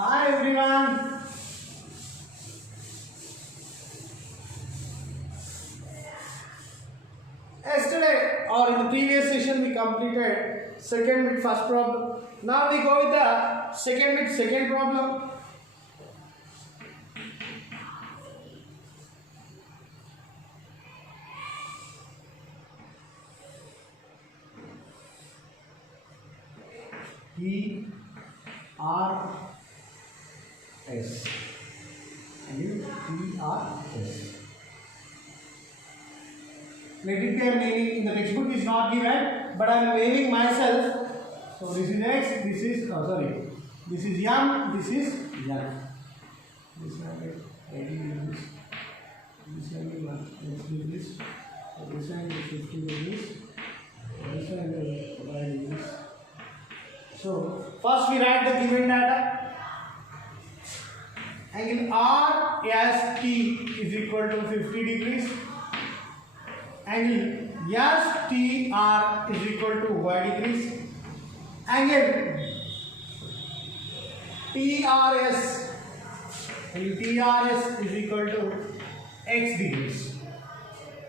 Hi everyone. Yesterday or in the previous session we completed second with first problem. Now we go with the second with second problem. P R S and P R S. Let it be a naming. In the textbook is not given, but I am naming myself. So this is X, this is this is M, this is N. This one 80 degrees. This one is degrees. This one is 50 degrees. This one is 5 degrees. So first we write the given data. Angle RST is equal to 50 degrees. Angle STR is equal to y degrees. Angle TRS is equal to x degrees.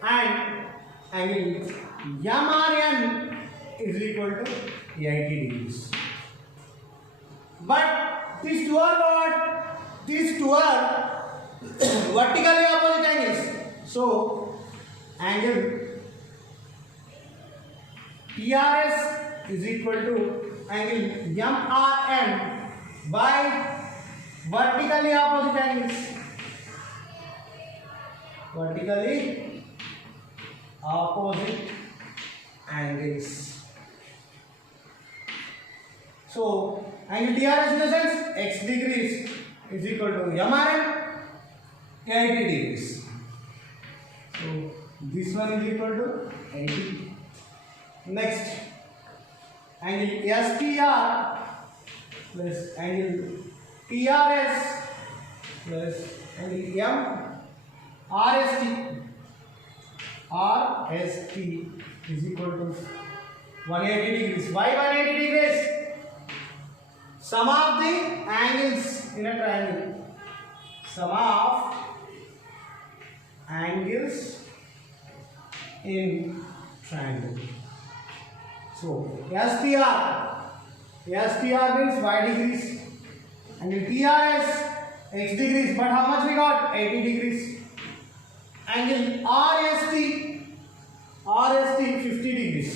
And angle MRN is equal to 80 degrees. But these two are what? These two are vertically opposite angles. So angle TRS is equal to angle MRN by vertically opposite angles. Vertically opposite angles. So angle TRS in the sense x degrees is equal to MRN 80 degrees. So this one is equal to 80. Next, angle STR plus angle TRS plus angle RST is equal to 180 degrees. Why 180 degrees? Sum of the angles in a triangle. Sum of angles in triangle. So STR means y degrees, and TRS x degrees, but how much we got? 80 degrees. Angle RST 50 degrees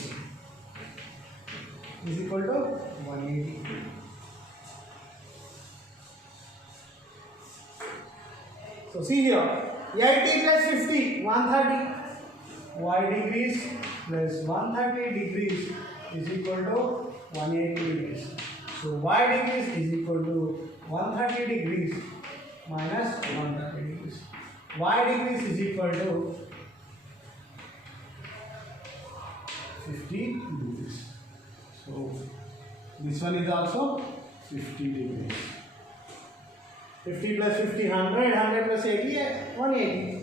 is equal to 180. So see here, 80 plus 50, 130. Y degrees plus 130 degrees is equal to 180 degrees. So y degrees is equal to 130 degrees minus 130 degrees. Y degrees is equal to 50 degrees. So this one is also 50 degrees. 50 plus 50, 100, 100 plus 80, 180.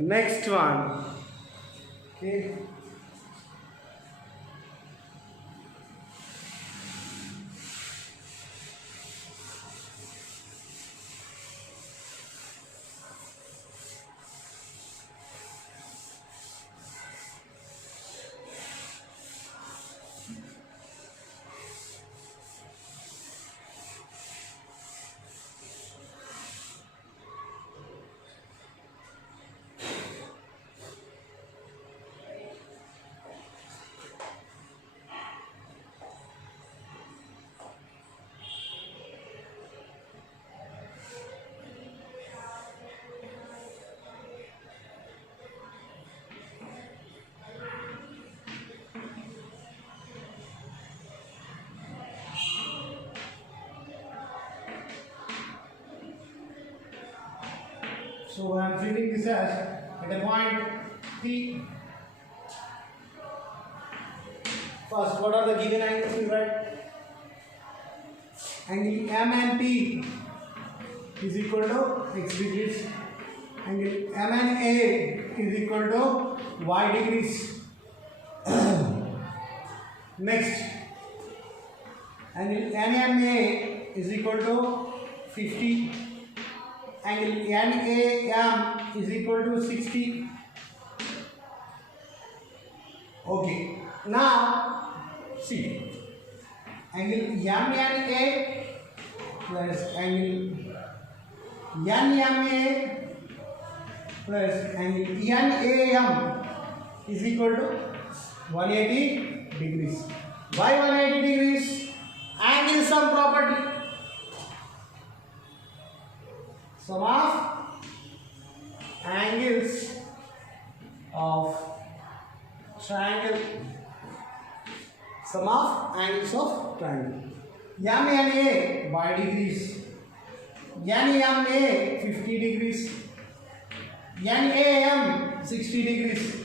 Next one. Okay. So I am filling this as at a point P. First, what are the given angles we write? Angle M and P is equal to x degrees. angle MNA is equal to y degrees. Next, angle NMA is equal to 50. Angle NAM is equal to 60. Okay. Now, see, angle MNA plus angle NMA plus angle NAM is equal to 180 degrees. Why 180 degrees? Angle sum property. Sum of angles of triangle. Sum of angles of triangle. MNA by degrees. NAMA 50 degrees. NAM 60 degrees.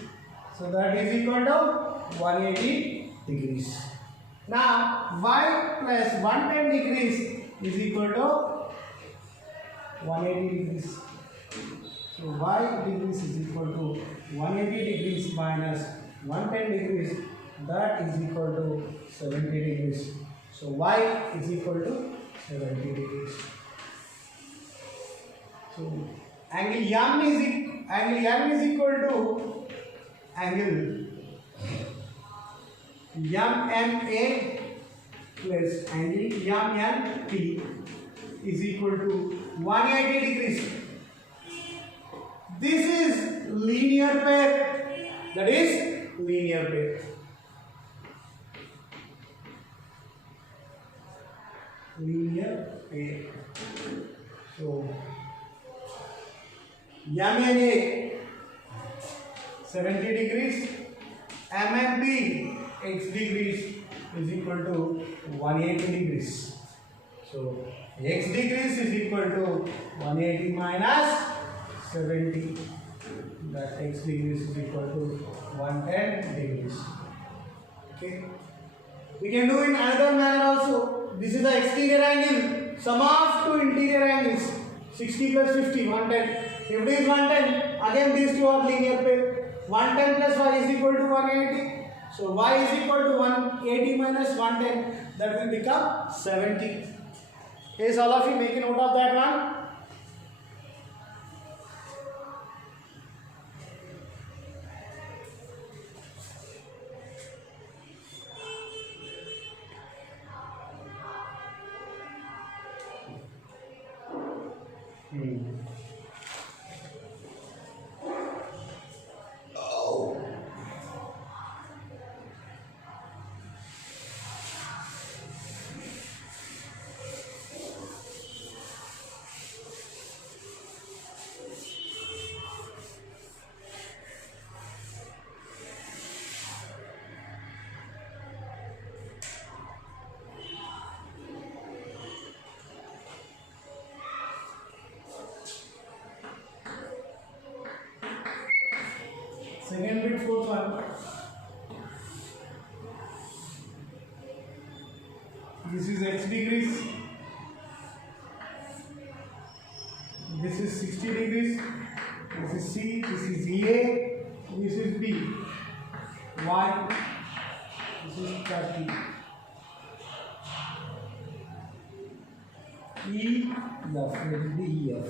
So that is equal to 180 degrees. Now y plus 110 degrees is equal to 180 degrees. So y degrees is equal to 180 degrees minus 110 degrees. That is equal to 70 degrees. So y is equal to 70 degrees. So angle M is equal to angle MMA plus angle MNP is equal to 180 degrees. This is linear pair. That is linear pair. Linear pair. So MNA 70 degrees, MNP x degrees is equal to 180 degrees. So x degrees is equal to 180 minus 70. That x degrees is equal to 110 degrees. Okay. We can do in another manner also. This is the exterior angle. Sum of two interior angles. 60 plus 50, 110. 50 is 110. Again these two are linear pair. 110 plus y is equal to 180. So y is equal to 180 minus 110. That will become 70. Is all of you make a note of that one? Second bit, fourth one. This is x degrees. This is 60 degrees. This is C. This is A. This is B. Y. This is 30. E. F. Let be F.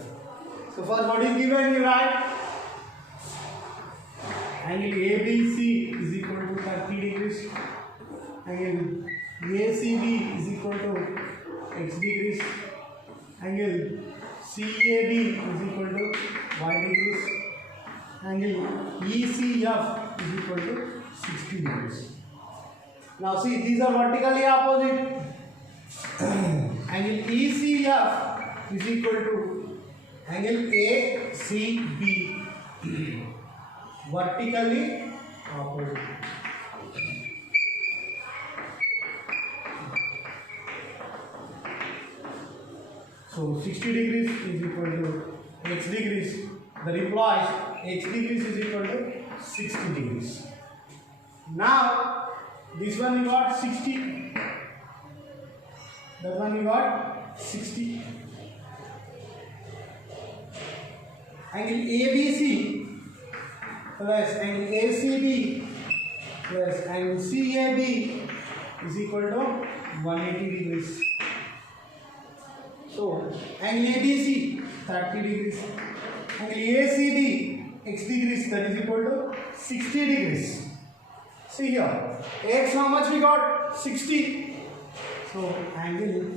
So first, what is given? You write. Angle ABC is equal to 30 degrees. Angle ACB is equal to x degrees. Angle CAD is equal to y degrees. Angle ECF is equal to 60 degrees. Now see, these are vertically opposite. Angle ECF is equal to angle ACB. Vertically opposite. So 60 degrees is equal to x degrees. That implies x degrees is equal to 60 degrees. Now this one you got 60. That one you got 60. angle ABC plus angle ACB plus angle CAB is equal to 180 degrees. So angle ABC 30 degrees, angle ACB x degrees, that is equal to 60 degrees. See here, x how much we got? 60. So angle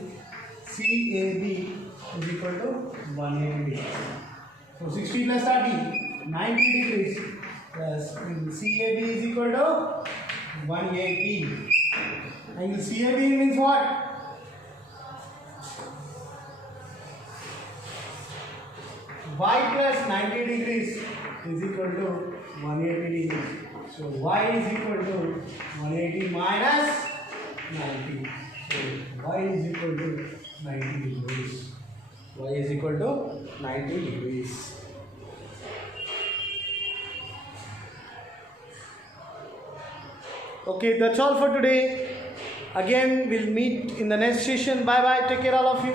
CAB is equal to 180 degrees. So 60 plus 30, 90 degrees, plus angle CAB is equal to 180. Angle CAB means what? Y plus 90 degrees is equal to 180 degrees. So y is equal to 180 minus 90. So y is equal to 90 degrees. Y is equal to 90 degrees. Okay, that's all for today. Again, we'll meet in the next session. Bye bye. Take care, all of you.